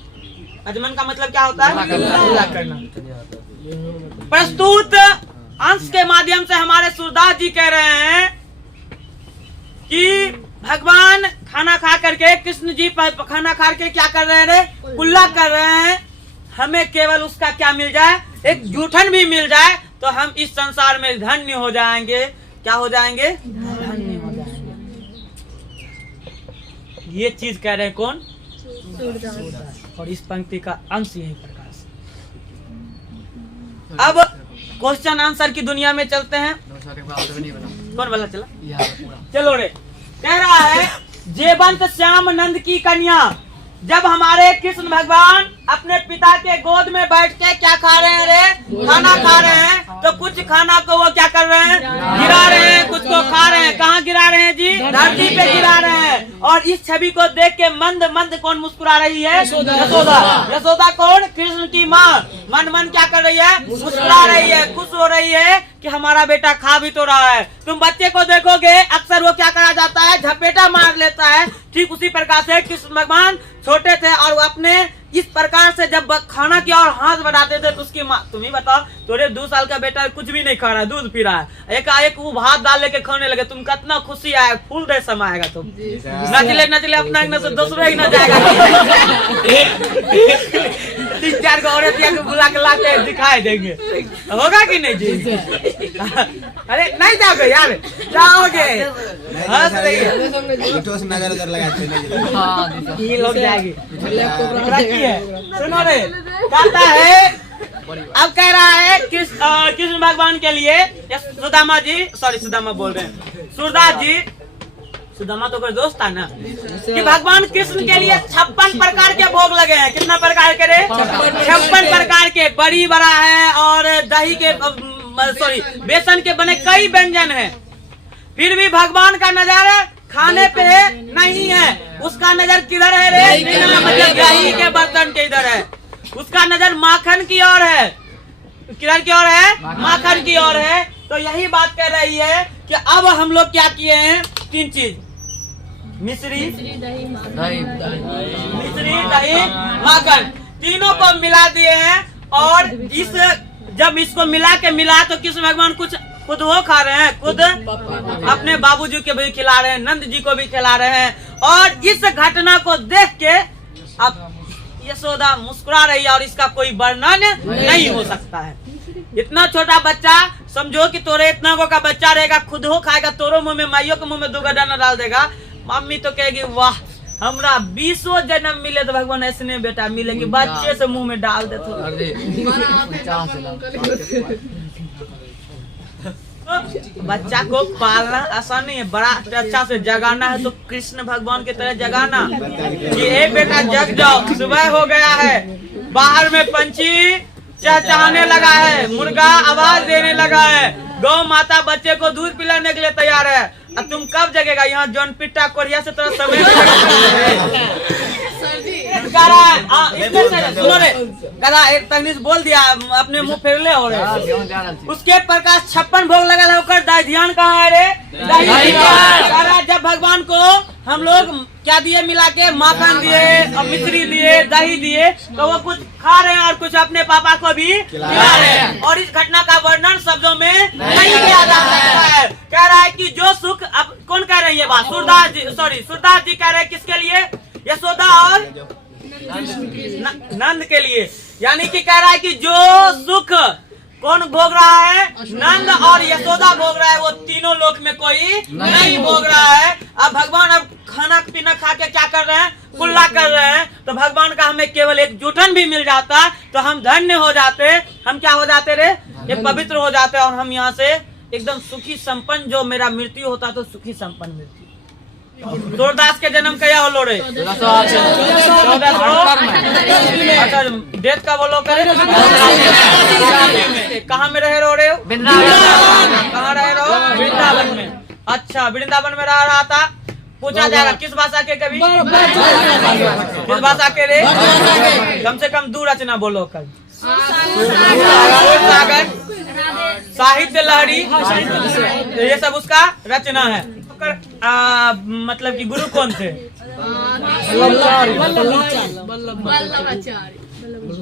अचमन का मतलब क्या होता है? कुल्ला करना। प्रस्तुत अंश के माध्यम से हमारे सूरदास जी कह रहे हैं कि भगवान खाना खा करके, कृष्ण जी खाना खा के क्या कर रहे हैं रे? कुल्ला कर रहे हैं। हमें केवल उसका क्या मिल जाए? एक जूठन भी मिल जाए तो हम इस संसार में धन्य हो जाएंगे। क्या हो जाएंगे? धन्य हो जाएंगे। ये चीज कह रहे हैं कौन? और इस पंक्ति का अंश यही प्रकार से। अब क्वेश्चन आंसर की दुनिया में चलते हैं। कौन वाला चला? चलो रे। कह रहा है जेवंत श्याम नंद की कन्या, जब हमारे कृष्ण भगवान अपने पिता के गोद में बैठ के क्या खा रहे हैं रे? खाना खा रहे हैं। तो कुछ खाना को वो क्या कर रहे हैं? गिरा रहे हैं। कुछ को खा रहे हैं। कहाँ गिरा रहे हैं जी? धरती पे गिरा रहे हैं। और इस छवि को देख के मंद मंद कौन मुस्कुरा रही है? यशोदा। यशोदा कौन? कृष्ण की माँ। मन मन क्या कर रही है? मुस्कुरा रही है, खुश हो रही है कि हमारा बेटा खा भी तो रहा है। तुम बच्चे को देखोगे अक्सर वो क्या करा जाता है? झपेटा मार लेता है। ठीक उसी प्रकार से कृष्ण भगवान छोटे थे और वो अपने इस प्रकार से जब खाना की और हाथ बढ़ाते थे तो उसकी माँ, तुम ही बताओ, थोड़े 2 साल का बेटा कुछ भी नहीं खा रहा, दूध पी रहा है, एकाएक वो भात डाल लेके खाने लगे, तुम कितना खुशी आया, फुल डे समाएगा तुम। नचले नचले अपना एक से दूसरा ही न जाएगा। 3-4 औरतिया को बुला के लाते दिखाई देंगे, होगा कि नहीं जी? अरे नहीं जाओगे यार, जाओगे, हंस रही है ये लोग जाएगी। सुनो रे, कहता है, अब कह रहा है कृष्ण भगवान के लिए सुदामा जी, सॉरी सुदामा बोल रहे हैं, सूरदास जी, सुदामा तो कोई दोस्त था ना, कि भगवान कृष्ण के लिए 56 प्रकार के भोग लगे हैं। कितना प्रकार के रे? 56 प्रकार के। बड़ी बड़ा है और दही के सॉरी बेसन के बने कई व्यंजन हैं। फिर भी भगवान का नजारा खाने पे नहीं है, उसका नजर किधर है रे? मतलब दही के बर्तन के इधर है, उसका नजर माखन की ओर है। किधर की ओर है? माखन की ओर है। तो यही बात कह रही है कि अब हम लोग क्या किए हैं? 3 चीज, मिश्री, दही, माखन, तीनों को मिला दिए हैं। और जब इसको मिला तो कृष्ण भगवान कुछ खुद वो खा रहे हैं, खुद अपने बाबूजी को भी खिला रहे हैं, नंद जी को भी खिला रहे हैं। और इस घटना को देख के अब यशोदा मुस्कुरा रही है और इसका कोई वर्णन नहीं हो सकता है। इतना छोटा बच्चा समझो कि तोरे इतना गो का बच्चा रहेगा, खुद हो खाएगा, तोरो मुंह में माइयों के मुंह में 2 दाना डाल देगा। मम्मी तो कहेगी वाह हमरा 20 जन्म मिले तो भगवान ऐसने बेटा मिले कि बच्चे से मुंह में डाल देते। बच्चा को पालना आसान नहीं है, बड़ा अच्छा से जगाना है तो कृष्ण भगवान की तरह जगाना कि ए बेटा जग जाओ, सुबह हो गया है, बाहर में पंछी चहचहाने लगा है, मुर्गा आवाज देने लगा है, गौ माता बच्चे को दूध पिलाने के लिए तैयार है। अब तुम कब जगेगा? यहाँ जॉन पिट्टा कोरिया से थोड़ा समय सुनो रे गधा, एक तकनीस बोल दिया अपने मुंह फेर ले हो रहे। उसके प्रकाश 56 भोग लगा होकर ध्यान कहाँ है रे? जब भगवान को हम लोग क्या दिए मिला के, माखन दिए और मिश्री दिए, दही दिए, तो वो कुछ खा रहे हैं और कुछ अपने पापा को भी खिला रहे हैं। और इस घटना का वर्णन शब्दों में नहीं किया जा सकता है। कह रहा है कि जो सुख, अब कौन कह रहे हैं ये बात? सूरदास जी, सॉरी सूरदास जी कह रहे हैं किसके लिए? यशोदा और नंद के लिए। यानी कि कह रहा है कि जो सुख कौन भोग रहा है? नंद और यशोदा भोग रहा है, वो तीनों लोक में कोई नहीं भोग रहा है। अब भगवान अब खाना पीना खा के क्या कर रहे हैं? कुल्ला कर रहे हैं। तो भगवान का हमें केवल एक जूठन भी मिल जाता तो हम धन्य हो जाते। हम क्या हो जाते रे? ये पवित्र हो जाते और हम यहाँ से एकदम सुखी संपन्न, जो मेरा मृत्यु होता तो सुखी संपन्न मृत्यु। सूरदास के जन्म क्या होलो रे? 14 अच्छा डेट का बोलो करे। कहाँ में रहे रो रहे हो? कहाँ रहे रहो? वृंदावन में। अच्छा वृंदावन में रह रहा था। पूछा जाएगा किस भाषा के कवि? किस भाषा के रे? कम से कम 2 रचना बोलो कल। सागर, साहित्य लहरी, ये सब उसका रचना है। मतलब कि गुरु कौन थे?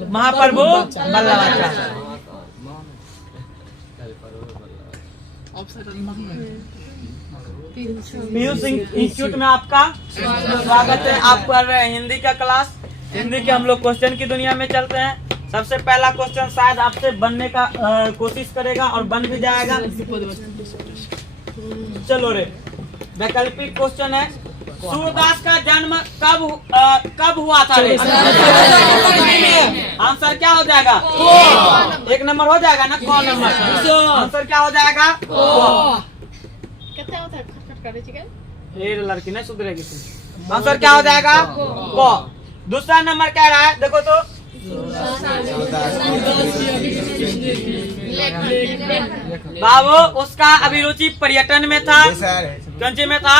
महाप्रभु वल्लभाचार्य। पीयू सिंह इंस्टीट्यूट में आपका स्वागत है। आप कर रहे हैं हिंदी का क्लास। हिंदी के हम लोग क्वेश्चन की दुनिया में चलते हैं। सबसे पहला क्वेश्चन शायद आपसे बनने का कोशिश करेगा और बन भी जाएगा। चलो रे, वैकल्पिक क्वेश्चन है, सूरदास का जन्म कब हुआ था रे? आंसर क्या हो जाएगा? 1 नंबर हो जाएगा ना? कौन नंबर? आंसर क्या हो जाएगा? ये लड़की नहीं सुधरेगी तुम। आंसर क्या हो जाएगा? को। दूसरा नंबर कह रहा है, देखो तो बाबू उसका अभिरुचि पर्यटन में था। कौन सी में था?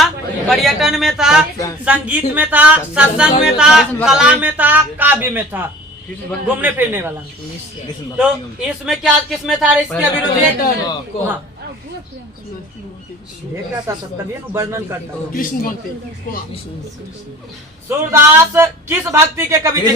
पर्यटन में था, संगीत में था, सत्संग में था, कला में था, काव्य में था, घूमने फिरने वाला। तो इसमें क्या किस में था इसकी अभिरुचि? हाँ तभी वर्णन करता। सूरदास किस भक्ति के कवि थे?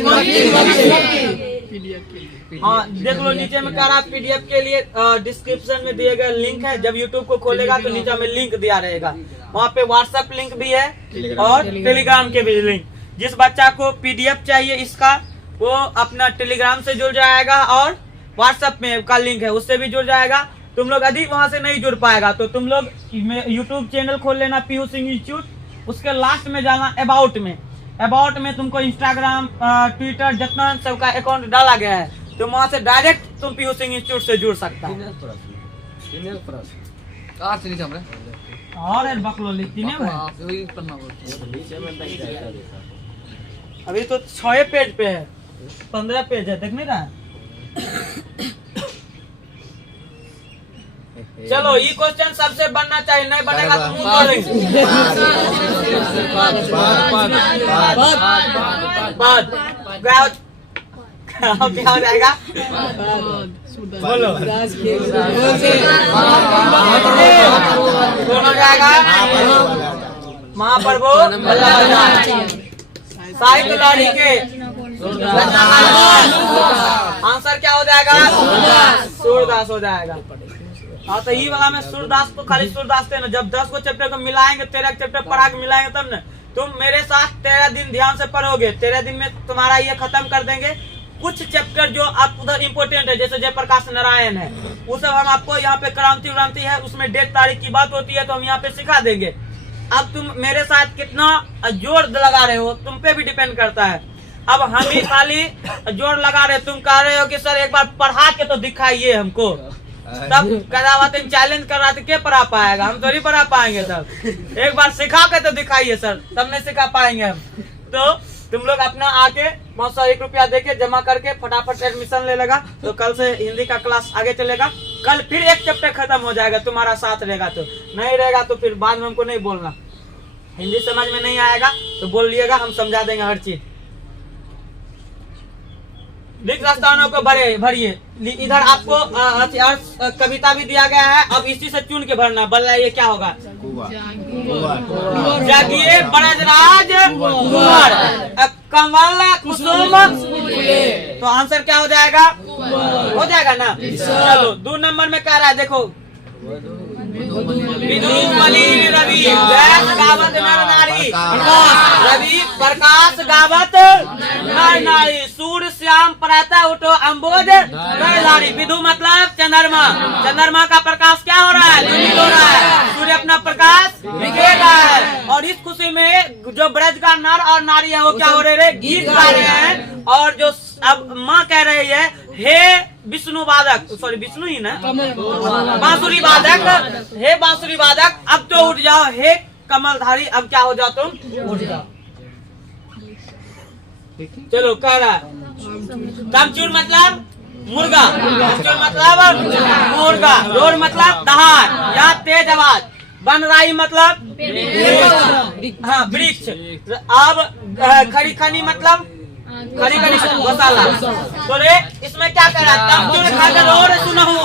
हाँ देख लो नीचे में कह रहा पीडीएफ के लिए डिस्क्रिप्शन में दिए गए लिंक है। जब यूट्यूब को खोलेगा तो नीचे में लिंक दिया रहेगा, वहाँ पे व्हाट्सएप लिंक भी है और टेलीग्राम के भी लिंक। जिस बच्चा को पीडीएफ चाहिए इसका, वो अपना टेलीग्राम से जुड़ जाएगा और व्हाट्सएप में का लिंक है उससे भी जुड़ जाएगा। तुम लोग अधिक वहाँ से नहीं जुड़ पाएगा तो तुम लोग यूट्यूब चैनल खोल लेना पीयू सिंह इंस्टीट्यूट। उसके लास्ट में जाना अबाउट में। अबाउट में तुमको इंस्टाग्राम, ट्विटर जितना सबका अकाउंट डाला गया है, तो वहाँ से डायरेक्ट तुम पीयू सिंह इंस्टीट्यूट से जुड़ सकता है। और बकलो लिखती अभी तो 6 पेज पे है, 15 पेज है, देख नहीं रहा है। चलो ये क्वेश्चन सबसे बनना चाहिए, नहीं बनेगा तो मुंह तोड़ेंगे। क्या हो जाएगा? बोलो कौन हो जाएगा? महाप्रभु साहित्य लहरी के आंसर क्या हो जाएगा? सूरदास हो जाएगा। हाँ तो ये वाला में सूरदास तो खाली सूरदास थे ना। जब 10 को चैप्टर को मिलाएंगे, 13 चैप्टर पढ़ा के मिलाएंगे तब ना तुम मेरे साथ 13 दिन ध्यान से पढ़ोगे। 13 दिन में तुम्हारा ये खत्म कर देंगे। कुछ चैप्टर जो आप उधर इम्पोर्टेंट है, जैसे जयप्रकाश नारायण है, वो सब हम आपको यहाँ पे क्रांति है, उसमें डेट तारीख की बात होती है तो हम यहाँ पे सिखा देंगे। अब तुम मेरे साथ कितना जोर लगा रहे हो तुम पे भी डिपेंड करता है। अब हम ही खाली जोर लगा रहे, तुम कह रहे हो कि सर एक बार पढ़ा के तो दिखाइए हमको, तब कदावत चैलेंज कर रहा था क्या पढ़ा पाएगा, हम थोड़ी पढ़ा पाएंगे। तब एक बार सिखा के तो दिखाइए सर, तब नहीं सिखा पाएंगे हम। तो तुम लोग अपना आके 501 रुपया देके जमा करके फटाफट एडमिशन ले लेगा, तो कल से हिंदी का क्लास आगे चलेगा। कल फिर एक चैप्टर खत्म हो जाएगा, तुम्हारा साथ रहेगा। तो नहीं रहेगा तो फिर बाद में हमको नहीं बोलना, हिंदी समझ में नहीं आएगा तो बोल लिएगा, हम समझा देंगे हर चीज। रिक्त स्थानों को भरिए। इधर आपको कविता भी दिया गया है, अब इसी से चुन के भरना। बताइए क्या होगा? जागिए बरजराज कुंवर कमल कुसुम, तो आंसर क्या हो जाएगा? हो जाएगा ना। चलो 2 नंबर में कह रहा है, देखो विदु मलिन रवि जैस गावत नर नारी, रवि प्रकाश गावत नर नारी, सूर्य श्याम प्रातः उठो अम्बोज नारी। विदु मतलब चंद्रमा, चंद्रमा का प्रकाश क्या हो रहा है? धूमिल हो रहा है, सूर्य अपना प्रकाश बिखेर रहा है। और इस खुशी में जो ब्रज का नर और नारी है वो क्या हो रहे हैं? गीत गा रहे हैं। और जो अब माँ कह रही है, हे विष्णु वादक, सॉरी विष्णु ही ना, बांसुरी वादक, हे बांसुरी वादक अब तो उठ जाओ, हे कमलधारी अब क्या हो जाओ तुम? उठ जाओ। चलो कह रहा है कामचूर मतलब मुर्गा, कामचूर मतलब मुर्गा, रोर मतलब दहाड़ या तेज आवाज, बनराई मतलब हाँ वृक्ष। अब खड़ी खनी मतलब खड़ी खड़ी मसाला। तो रे इसमें क्या कह रहा है? कामचूर खगरोर सुनहु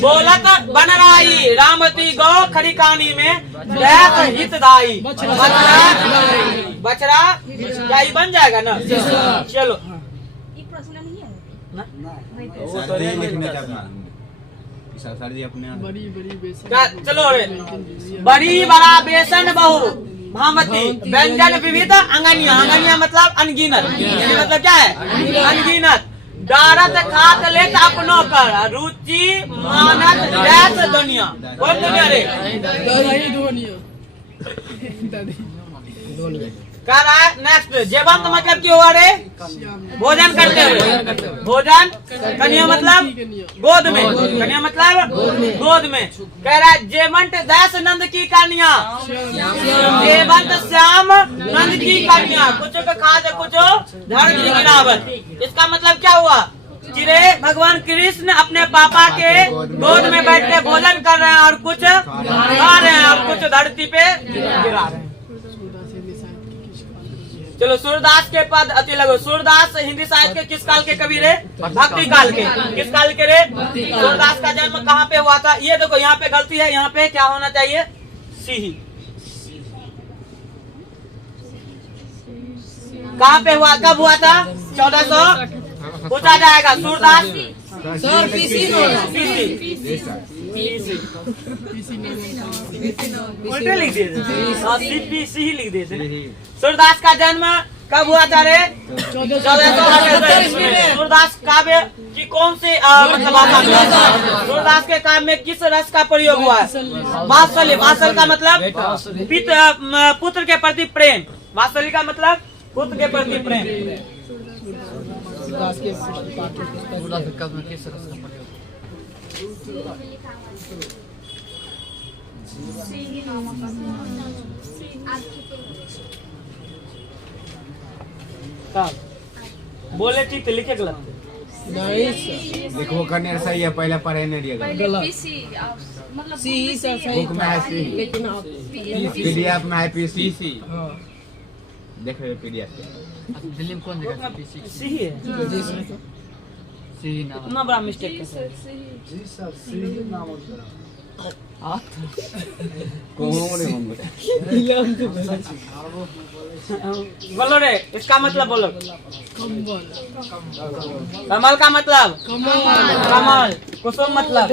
बोलत बनराई, रामती गौ खड़ी कहानी में दैत हितदाई। बछड़ा क्या ही बन जाएगा ना। चलो चलो रे बड़ी बड़ा बेसन बहु भामती व्यंजन विविध अंगनिया, अंगनिया मतलब अनगिनत, मतलब क्या है? अनगिनत। डारत खात लेत अपनो कर, रुचि मानत जैस दुनिया। कौन दुनिया रे? कह रहा है नेक्स्ट, जेवंत मतलब क्या हुआ रे? भोजन करते हुए। भोजन कन्या मतलब गोद में, कन्या मतलब गोद में। कह रहा है जेवंत दास नंद की कन्या, जेवंत श्याम नंद की कन्या, कुछ को खाद कुछ धर्म की गिरावत। इसका मतलब क्या हुआ? चिरे भगवान कृष्ण अपने पापा के गोद में बैठ के भोजन कर रहे हैं और कुछ खा रहे हैं और कुछ धरती पे गिरा रहे हैं। चलो सूरदास के पद अति लगो। सूरदास हिंदी साहित्य के किस काल के कवि रे? भक्ति काल के। किस काल के रे? सूरदास का जन्म कहाँ पे हुआ था? ये देखो यहाँ पे गलती है, यहाँ पे क्या होना चाहिए? सिही। कहाँ पे हुआ? कब हुआ था? 1400 पूछा जाएगा। सूरदास उल्टे लिख दिए, सी लिख दिए। सूरदास का जन्म कब हुआ था रे? 1478। सूरदास काव्य की कौन सी मतलब भाषा? सूरदास के काव्य में किस रस का प्रयोग हुआ है? वात्सल्य। वात्सल्य का मतलब पुत्र के प्रति प्रेम। वात्सल्य का मतलब पुत्र के प्रति प्रेम। बोले ठीक लिखे गलत लिखो करने सही है, पहले पढ़े नहीं दिया मतलब बुक में है सी, लेकिन पीडीएफ में है पीसी। देख रहे पीडीएफ दिल्ली में कौन जगह पीसी? सही है, सही नाम। इतना बड़ा मिस्टेक कैसे? बोलो रे, इसका मतलब बोलो। कमल का मतलब कमल, कुसुम मतलब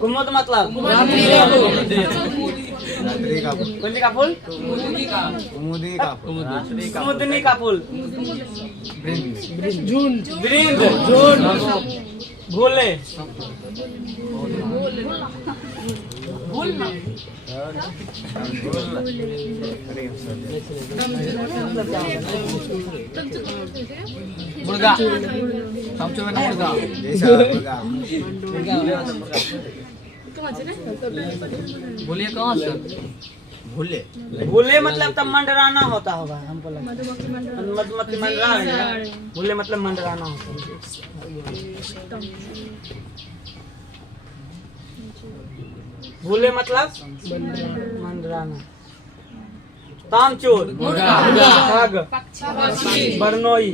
कुमुद मतलब कुंजी का फूल, कुमुदनी का फूल, बृंद, भूले, मुर्गा समझो में मुर्गा जैसा मुर्गा बोलिए कहाँ से भूले भूले मतलब तब मंडराना होता होगा हमको लगता है। मधुमक्खी मंडरा रही है। भूले मतलब मंडराना होता है। भूले मतलब मंडराना। तामचोर, खग, बरनोई,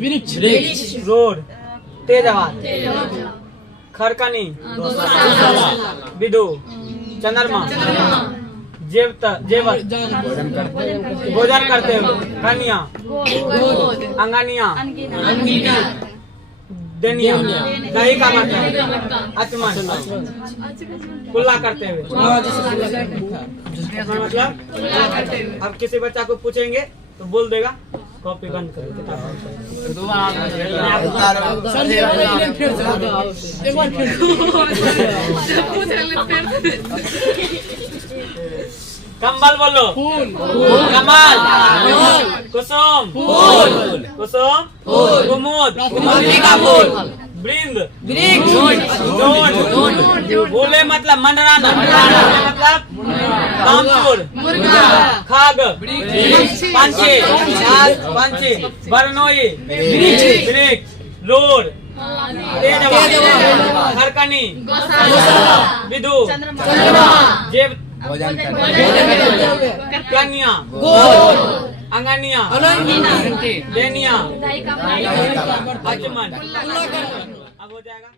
रोड, तेज आवाज, खरकनी, विदु, चंद्रमा, जेवर, भोजन करते हुए, कन्या, अंगनिया, देनिया, दही का मतलब, अचमन, कुल्ला करते हुए। मतलब अब किसी बच्चा को पूछेंगे तो बोल देगा, कॉपी बंद करो किताब। कंबल बोलो, कमल, कुसुम, कुसुम, कुमुद, वृंद, भूले मतलब मंडराना, मतलब कामचोर, खग, पंछी, पंछी, बरनोई, वृक्ष, रोड, तेज आवाज, खरकनी, विदु, जेब, कन्या, अंगनिया, देनिया, अचमन। अब हो जाएगा।